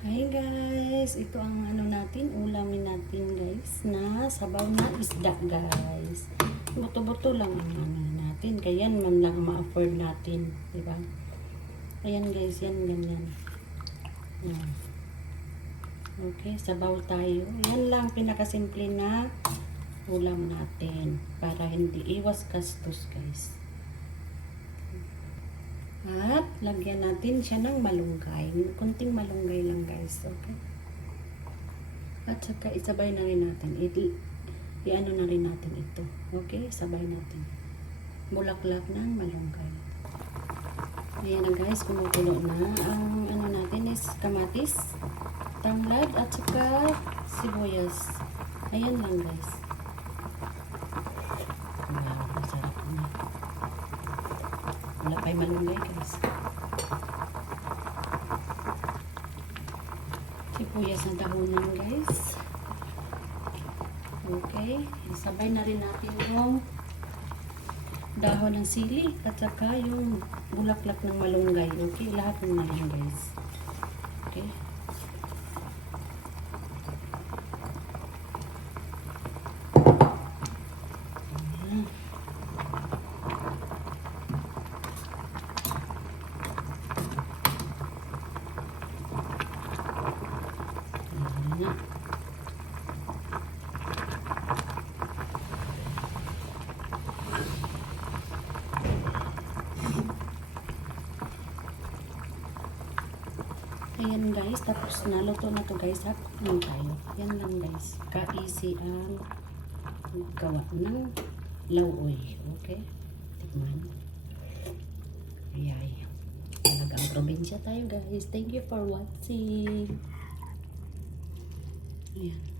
Hi guys, ito ang ano natin, ulamin natin guys, na sabaw na isda guys. Buto-buto lang ang ano natin, kaya yan man lang ma-afford natin, di ba? Ayan guys, yan ganyan. Yan. Okay, sabaw tayo. Yan lang pinakasimple na ulam natin para hindi iwas gastos guys. At lagyan natin siya ng malunggay. Kunting malunggay lang guys. Okay. At saka isabay na rin natin. I-ano na rin natin ito. Okay. Sabay natin. Bulaklak ng malunggay. Ayan na guys. Kumukulo na. Ang ano natin is kamatis, tanglad at saka sibuyas. Ayan lang guys. Wow. Masarap na. Wala pa'y malunggay guys. Sibuyas na dahonan guys. Okay. Sabay na rin natin yung dahon ng sili at saka yung bulaklak ng malunggay. Okay. Lahat ng malunggay guys. Okay. Ayan guys, tapos naluto na to guys. At ano tayo? Yan lang guys. Ka-easy ang gawa ng lauoy. Okay? Tikman. Ayay. Talagang probinsya tayo guys. Thank you for watching. Ayan.